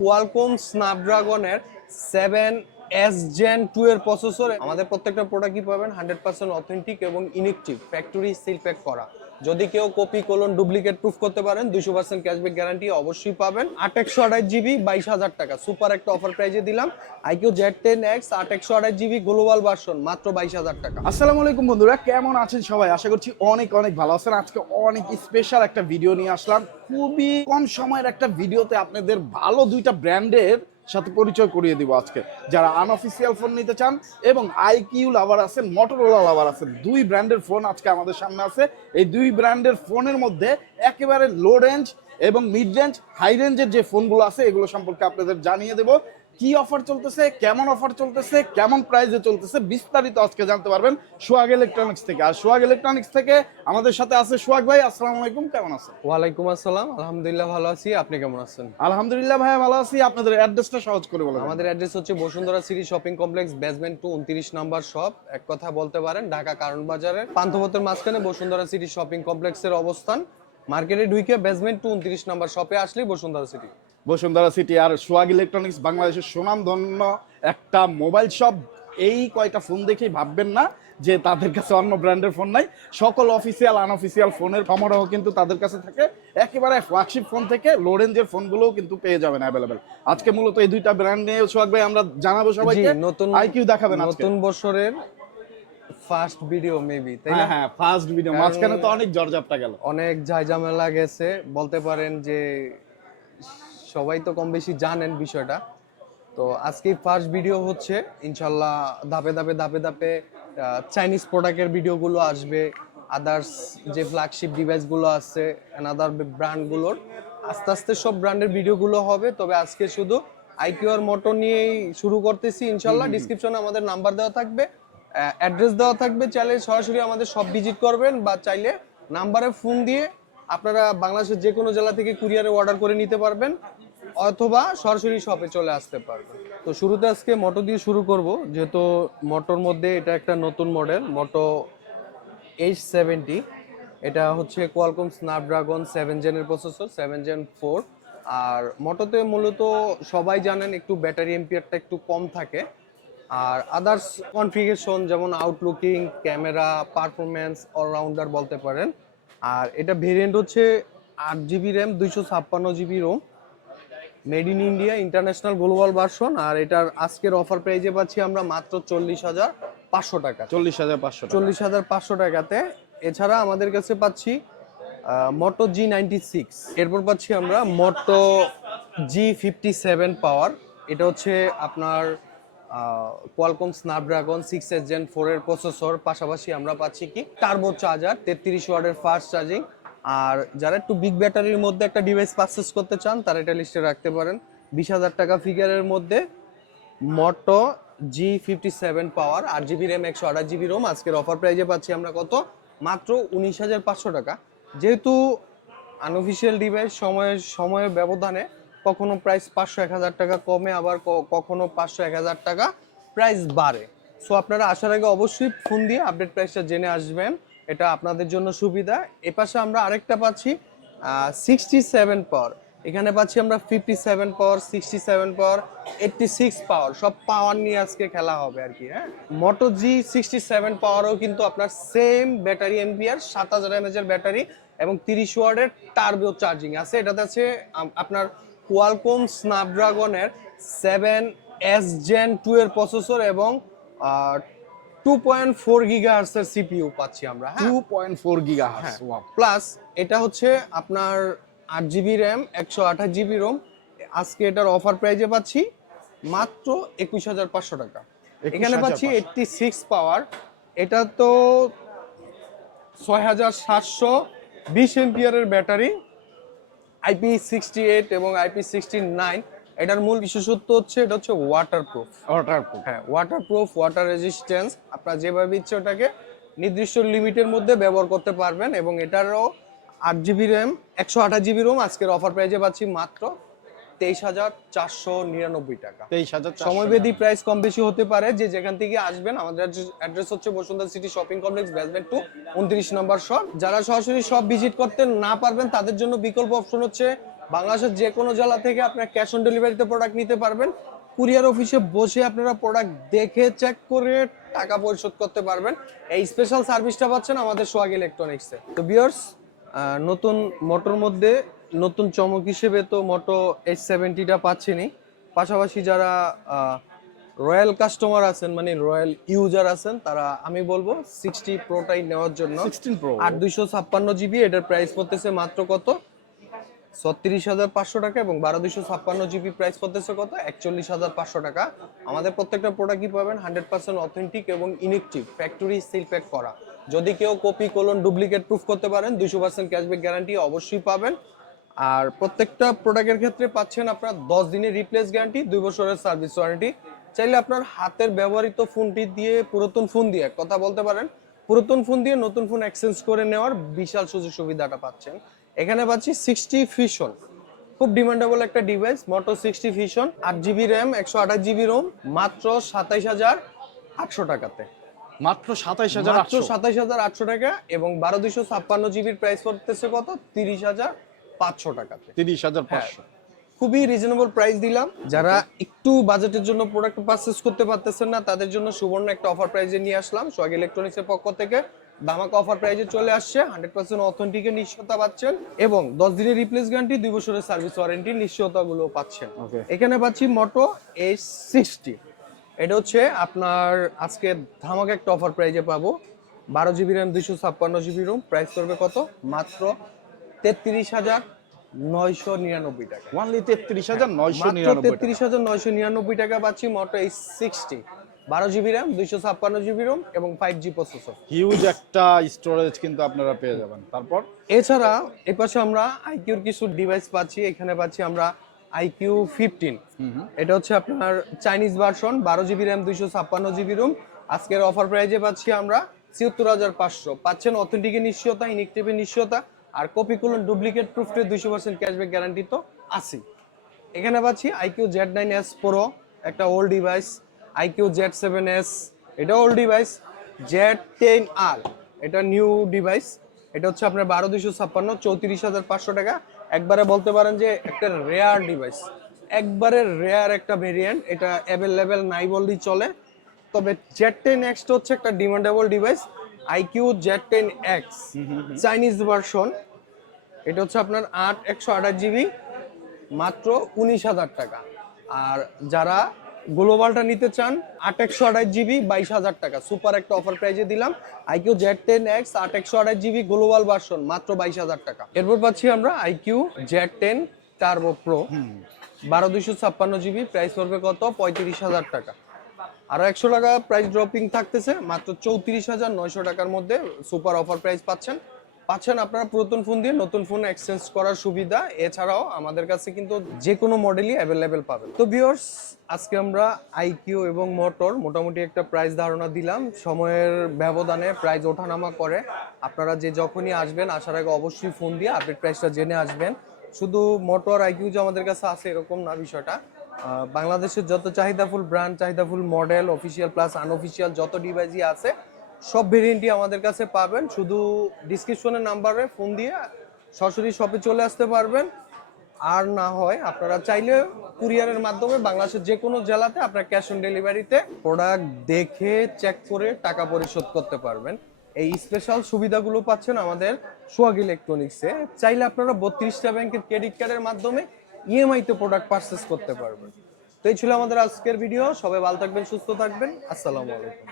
Qualcomm স্ন্যাপড্রাগনের seven S gen two এর processor আমাদের প্রত্যেকটা প্রোডাক্টই পাবেন হান্ড্রেড পার্সেন্ট অথেন্টিক এবং ইনেকটিভ ফ্যাক্টরি সিল প্যাক করা। যদি কেউ কপি কোলন ডুপ্লিকেট প্রুফ করতে পারেন দুশো পার্সেন্ট ক্যাশব্যাক গ্যারান্টি অবশ্যই পাবেন। আট একশো আঠাশ জিবি, বাইশ হাজার টাকা। সুপার একটা অফার প্রাইজে দিলাম। আইকিউ জেড টেন এক্স আট একশো আঠাশ জিবি গ্লোবাল ভার্সন মাত্র বাইশ হাজার টাকা। আসসালামু আলাইকুম বন্ধুরা, কেমন আছেন সবাই? আশা করছি অনেক অনেক ভালো আছেন। আজকে অনেক স্পেশাল একটা ভিডিও নিয়ে আসলাম। খুবই কম সময়ের একটা ভিডিওতে আপনাদের ভালো দুইটা ব্র্যান্ডের সাথে পরিচয় করিয়ে দিব আজকে। যারা আনঅফিসিয়াল ফোন নিতে চান এবং আইকিউ লাভার আছেন মোটরোলা লাভার আছেন, দুই ব্র্যান্ডের ফোন আজকে আমাদের সামনে আছে। এই দুই ব্র্যান্ডের ফোনের মধ্যে একেবারে লো রেঞ্জ এবং মিড রেঞ্জ হাই রেঞ্জের যে ফোনগুলো আছে, এগুলো সম্পর্কে আপনাদের জানিয়ে দেব। কি অফার চলতেছে কেমন অফার চলতেছে কেমন প্রাইসে চলতেছে বিস্তারিত আজকে জানতে পারবেন সোহাগ ইলেকট্রনিক্স থেকে। আর সোহাগ ইলেকট্রনিক্স থেকে আমাদের সাথে আছে সোহাগ ভাই আসসালামু আলাইকুম কেমন আছেন? ওয়ালাইকুম আসসালাম আলহামদুলিল্লাহ ভালো আছি আপনি কেমন আছেন? আলহামদুলিল্লাহ ভাইয়া ভালো আছি আপনাদের অ্যাড্রেসটা সহজ করে বলেন আমাদের অ্যাড্রেস হচ্ছে Bashundhara city shopping complex basement two উনত্রিশ নাম্বার শপ এক কথা বলতে পারেন ঢাকা কারণ বাজারের পান্থপথের মাঝখানে বসুন্ধরা সিটি শপিং কমপ্লেক্সের অবস্থান। মার্কেটে ঢুকে বেসমেন্ট টু উনত্রিশ নাম্বার শপে আসলেই বসুন্ধরা সিটি। বসুন্ধরা সিটি আর সোহাগ ইলেকট্রনিক্স বাংলাদেশের সুনামধন্য একটা মোবাইল শপ। এই কয়টা ফোন দেখেই ভাববেন না যে তাদের কাছে অন্য ব্র্যান্ডের ফোন নাই। সকল অফিসিয়াল আনঅফিসিয়াল ফোনের সমারোহ কিন্তু তাদের কাছে থাকে। একেবারে ফ্ল্যাগশিপ ফোন থেকে লো রেঞ্জের ফোনগুলোও কিন্তু পেয়ে যাবেন অ্যাভেলেবেল আজকে মূলত এই দুইটা ব্র্যান্ড নিয়ে সোহাগ ভাই আমরা জানাব সবাইকে। নতুন আইকিউ দেখাবেন আজকে। নতুন বছরের ফার্স্ট ভিডিও মেবি তাই হ্যাঁ না হ্যাঁ ফার্স্ট ভিডিও মাঝখানে তো অনেক জর্জাপটা গেল। অনেক ঝাইঝামেলা গেছে। বলতে পারেন যে সবাই তো কম বেশি জানেন বিষয়টা। তো আজকে ফার্স্ট ভিডিও হচ্ছে ইনশাল্লাহ ধাপে ধাপে ধাপে ধাপে চাইনিজ প্রোডাক্টের ভিডিওগুলো আসবে আদার্স যে ফ্ল্যাগশিপ ডিভাইসগুলো আছে আদার ব্র্যান্ডগুলোর আস্তে আস্তে সব ব্র্যান্ডের ভিডিওগুলো হবে তবে আজকে শুধু আইকিউআর মোটর নিয়েই শুরু করতেছি ইনশাল্লাহ ডিসক্রিপশনে আমাদের নাম্বার দেওয়া থাকবে অ্যাড্রেস দেওয়া থাকবে চাইলে সরাসরি আমাদের সব ভিজিট করবেন বা চাইলে নাম্বারে ফোন দিয়ে আপনারা বাংলাদেশের যে কোনো জেলা থেকে কুরিয়ারে অর্ডার করে নিতে পারবেন। অথবা সরাসরি শপে চলে আসতে পারবে। তো শুরুতে আজকে মোটো দিয়ে শুরু করব, যেহেতু মোটোর মধ্যে এটা একটা নতুন মডেল মোটো এইচ সেভেন্টি এটা হচ্ছে কোয়ালকম স্ন্যাপড্রাগন সেভেন জেনের প্রসেসর সেভেন জেন ফোর আর মোটোতে মূলত সবাই জানেন একটু ব্যাটারি এম্পিয়ারটা একটু কম থাকে। আর আদার্স কনফিগেশন যেমন আউটলুকিং ক্যামেরা পারফরমেন্স অলরাউন্ডার বলতে পারেন। আর এটা ভেরিয়েন্ট হচ্ছে আট জিবি র্যাম দুইশো ছাপ্পান্ন GB ROM made in India international global version আর এটার আজকের অফার প্রাইজে পাচ্ছি আমরা মাত্র চল্লিশ হাজার পাঁচশো টাকা। চল্লিশ হাজার পাঁচশো চল্লিশ হাজার পাঁচশো টাকাতে। এছাড়া আমাদের কাছে পাচ্ছি মোটো জি নাইনটি সিক্স এরপর পাচ্ছি আমরা মোটো জি ফিফটি সেভেন পাওয়ার এটা হচ্ছে আপনার Qualcomm Snapdragon six S gen ফোরের প্রসেসর পাশাপাশি আমরা পাচ্ছি কি? টার্বো চার্জার তেত্রিশ ওয়ার্ডের ফাস্ট চার্জিং আর যারা একটু বিগ ব্যাটারির মধ্যে একটা ডিভাইস পারচেস করতে চান, তারা এটা লিস্টে রাখতে পারেন। বিশ হাজার টাকা ফিগারের মধ্যে মোটো জি ফিফটি সেভেন পাওয়ার আট জিবি র্যাম একশো আঠাশ জিবি রোম আজকের অফার প্রাইজে পাচ্ছি আমরা কত? মাত্র উনিশ হাজার পাঁচশো টাকা। যেহেতু আনঅফিসিয়াল ডিভাইস সময়ের সময়ের ব্যবধানে কখনো প্রাইস পাঁচশো এক হাজার টাকা কমে, আবার কখনো পাঁচশো এক হাজার টাকা প্রাইস বাড়ে। সো আপনারা আসার আগে অবশ্যই ফোন দিয়ে আপডেট প্রাইসটা জেনে আসবেন। এটা আপনাদের জন্য সুবিধা। এপাশে আমরা আরেকটা পাচ্ছি সিক্সটি সেভেন পাওয়ার এখানে পাচ্ছি আমরা fifty seven power sixty seven power eighty six power সব পাওয়ার নিয়ে আজকে খেলা হবে আর কি হ্যাঁ? মোটো জি সিক্সটি সেভেন পাওয়ারও কিন্তু আপনার সেম ব্যাটারি এমপিআর সাত হাজার এমএচের ব্যাটারি এবং তিরিশ ওয়ার্ডের টার্বো চার্জিং আছে, এটাতে আছে আপনার কোয়ালকম স্ন্যাপড্রাগনের সেভেন এস জেন টু এর প্রসেসর এবং টু পয়েন্ট ফোর গিগা হার্সের সিপিইউ পাচ্ছি আমরা হ্যাঁ? টু পয়েন্ট ফোর গিগা হ্যাঁ। প্লাস এটা হচ্ছে আপনার আট জিবি র্যাম একশো আঠাশ জিবি রোম আজকে এটার অফার প্রাইজে পাচ্ছি মাত্র একুশ হাজার পাঁচশো টাকা। এখানে পাচ্ছি 21,500 এইটটি সিক্স পাওয়ার এটা তো ছয় হাজার সাতশো বিশ এমপিয়ারের ব্যাটারি আইপি সিক্সটি এইট এবং আইপি সিক্সটি নাইন এটার মূল বিশেষত্ব হচ্ছে এটা হচ্ছে ওয়াটার প্রুফ অর্ডার হ্যাঁ ওয়াটার প্রুফ ওয়াটার রেজিস্ট্যান্স আপনার যেভাবে ইচ্ছে ওটাকে নির্দিষ্ট লিমিটের মধ্যে ব্যবহার করতে পারবেন এবং এটারও আট জিবি র্যাম একশো আঠাশ জিবি রোম আজকের অফার প্রাইজে পাচ্ছি মাত্র তেইশ হাজার চারশো নিরানব্বই টাকা। তেইশ হাজার সময়ভেদী প্রাইস কম বেশি হতে পারে যে যেখান থেকে আসবেন আমাদের অ্যাড্রেস হচ্ছে Bashundhara city shopping complex basement two উনত্রিশ নম্বর শপ যারা সরাসরি শপ ভিজিট করতে না পারবেন তাদের জন্য বিকল্প অপশন হচ্ছে বাংলাদেশের যে কোনো জেলা থেকে আপনারা ক্যাশ অন ডেলিভারিতে প্রোডাক্ট নিতে পারবেন। কুরিয়ার অফিসে বসে আপনারা প্রোডাক্ট দেখে চেক করে টাকা পরিশোধ করতে পারবেন। এই স্পেশাল সার্ভিসটা পাচ্ছেন আমাদের সোয়াগ ইলেকট্রনিক্সে তো বিয়ার্স নতুন মোটর মধ্যে নতুন চমক হিসেবে তো মোটো এইচ সেভেন্টিটা পাচ্ছেনই। পাশাপাশি যারা রয়্যাল কাস্টমার আছেন মানে রয়্যাল ইউজার আছেন তারা আমি বলব সিক্সটি প্রোটাই নেওয়ার জন্য। সিক্সটিন প্রো আর দুইশো ছাপ্পান্ন জিবি এটার প্রাইস পড়তেছে মাত্র কত? ছত্রিশ হাজার পাঁচশো টাকা এবং বারো দুইশো ছাপ্পান্ন জিবি প্রাইস পড়তেছে কত? একচল্লিশ হাজার পাঁচশো টাকা। আমাদের প্রত্যেকটা প্রোডাক্টই পাবেন? হান্ড্রেড পার্সেন্ট অথেন্টিক এবং ইনেকটিভ ফ্যাক্টরি সিল প্যাক করা। যদি কেউ কপি কোলন ডুপ্লিকেট প্রুফ করতে পারেন, দুইশো পার্সেন্ট ক্যাশব্যাক গ্যারান্টি অবশ্যই পাবেন। আর প্রত্যেকটা প্রোডাক্টের ক্ষেত্রে পাচ্ছেন আপনার দশ দিনের রিপ্লেস গ্যারান্টি দুই বছরের সার্ভিস ওয়ারেন্টি চাইলে আপনার হাতের ব্যবহৃত ফোনটি দিয়ে পুরাতন ফোন দিয়ে কথা বলতে পারেন, পুরাতন ফোন দিয়ে নতুন ফোন এক্সচেঞ্জ করে নেওয়ার বিশাল সুযোগ সুবিধাটা পাচ্ছেন। এখানে পাচ্ছি সিক্সটি ফিশন খুব ডিমান্ডেবল একটা ডিভাইস মোটো সিক্সটি ফিশন আট জিবি র্যাম একশো আঠাশ জিবি রোম মাত্র সাতাইশ হাজার আটশো টাকাতে। মাত্র সাতাইশ হাজার মাত্র সাতাইশ হাজার আটশো টাকা এবং বারো দুইশো ছাপ্পান্ন জিবির প্রাইস পড়তেছে কত? তিরিশ হাজার পাঁচশো টাকাতে। তিরিশ হাজার পাঁচশো। খুবই রিজনেবল প্রাইস দিলাম। যারা একটু বাজেটের জন্য প্রোডাক্ট পারচেস করতে পারতেছেন না তাদের জন্য সুবর্ণ একটা অফার প্রাইজে নিয়ে আসলাম। সোয়াগ ইলেকট্রনিক্সের পক্ষ থেকে দামাক অফার প্রাইজে চলে আসছে। হান্ড্রেড পার্সেন্ট অথেন্টিকের নিশ্চয়তা পাচ্ছেন এবং দশ দিনের রিপ্লেস গ্যারান্টি দুই বছরের সার্ভিস ওয়ারেন্টি নিশ্চয়তা গুলো পাচ্ছেন এখানে পাচ্ছি মোটো এইচ সিক্সটি এটা হচ্ছে আপনার আজকে ধামাক একটা অফার প্রাইজে পাবো। বারো জিবি র্যাম দুইশো ছাপ্পান্ন জিবি রুম প্রাইস করবে কত? মাত্র তেত্রিশ হাজার নয়শো নিরানব্বই টাকা। ওয়ানলি তেত্রিশ হাজার নয়শো নিরানব্বই তেত্রিশ হাজার নয়শো নিরানব্বই টাকা পাচ্ছি মোটো এইচ সিক্সটি বারো জিবি র্যাম দুইশো ছাপ্পান্ন জিবি রোম এবং ফাইভ জি প্রসেসর হিউজ একটা স্টোরেজ কিন্তু আপনারা পেয়ে যাবেন। তারপর? এছাড়া এ পাশে আমরা আইকিউর কিছু ডিভাইস পাচ্ছি এখানে পাচ্ছি আমরা আইকিউ ফিফটিন এটা হচ্ছে আপনার চাইনিজ ভার্সন বারো জিবি র্যাম দুইশো ছাপ্পান্ন জিবি রুম আজকের অফার প্রাইজে পাচ্ছি আমরা ছিয়াত্তর হাজার পাঁচশো। পাচ্ছেন অথেন্টিকের নিশ্চয়তা ইনেকটিভের নিশ্চয়তা আর কপি করুন ডুপ্লিকেট প্রুফের দুইশো পার্সেন্ট ক্যাশব্যাক গ্যারান্টি তো আছে এখানে পাচ্ছি iQOO Z nine S pro একটা old device iQOO Z seven S এটা ওল্ড ডিভাইস জেড টেন আর এটা নিউ ডিভাইস এটা হচ্ছে আপনার বারো দুশো ছাপ্পান্ন চৌত্রিশ হাজার পাঁচশো টাকা। একবারে বলতে পারেন যে একটা রেয়ার ডিভাইস একবারে রেয়ার একটা ভেরিয়েন্ট এটা অ্যাভেলেবেল নাই বললেই চলে। তবে জেড টেন এক্স হচ্ছে একটা demandable device iQOO Z ten X Chinese version এটা হচ্ছে আপনার আট একশো আঠাশ জিবি মাত্র উনিশ হাজার টাকা। আর যারা গ্লোবালটা নিতে চান, আট একশো আঠাশ জিবি, বাইশ হাজার টাকা। সুপার একটা অফার প্রাইজে দিলাম। আইকিউ জেড টেন এক্স, আট একশো আঠাশ জিবি গ্লোবাল ভার্সন মাত্র বাইশ হাজার টাকা। এরপর পাচ্ছি আমরা iQOO Z ten turbo pro বারো দুইশো ছাপ্পান্ন জিবি প্রাইস পড়বে কত? পঁয়ত্রিশ হাজার টাকা। আরও একশো টাকা প্রাইস ড্রপিং থাকতেছে, মাত্র চৌত্রিশ হাজার নয়শো টাকার মধ্যে সুপার অফার প্রাইস পাচ্ছেন। পাচ্ছেন আপনারা পুরাতন ফোন দিয়ে, নতুন ফোন এক্সচেঞ্জ করার সুবিধা। এছাড়াও আমাদের কাছে কিন্তু যে কোনো মডেলই অ্যাভেলেবেল পাবেন। তো ভিউয়ার্স আজকে আমরা আইকিউ এবং মোটর মোটামুটি একটা প্রাইস ধারণা দিলাম। সময়ের ব্যবধানে প্রাইস ওঠানামা করে। আপনারা যে যখনই আসবেন, আসার আগে অবশ্যই ফোন দিয়ে আপডেট প্রাইসটা জেনে আসবেন। শুধু মোটর আইকিউ যে আমাদের কাছে আছে, এরকম না বিষয়টা। বাংলাদেশের যত চাহিদাফুল ব্র্যান্ড চাহিদাফুল মডেল অফিসিয়াল প্লাস আনঅফিসিয়াল যত ডিভাইসই আছে সব ভেরিয়েন্টই আমাদের কাছে পাবেন। শুধু ডিসক্রিপশনের নাম্বারে ফোন দিয়ে সরাসরি শপে চলে আসতে পারবেন। আর না হয় আপনারা চাইলে কুরিয়ারের মাধ্যমে বাংলাদেশের যে কোনো জেলাতে আপনার ক্যাশ অন ডেলিভারিতে প্রোডাক্ট দেখে চেক করে টাকা পরিশোধ করতে পারবেন। এই স্পেশাল সুবিধাগুলো পাচ্ছেন আমাদের সোয়াগ ইলেকট্রনিক্সে চাইলে আপনারা বত্রিশটা ব্যাংকের ক্রেডিট কার্ডের মাধ্যমে ইএমআই তে প্রোডাক্ট পারচেস করতে পারবেন। তো এই ছিল আমাদের আজকের ভিডিও সবাই ভালো থাকবেন, সুস্থ থাকবেন। আসসালামু আলাইকুম।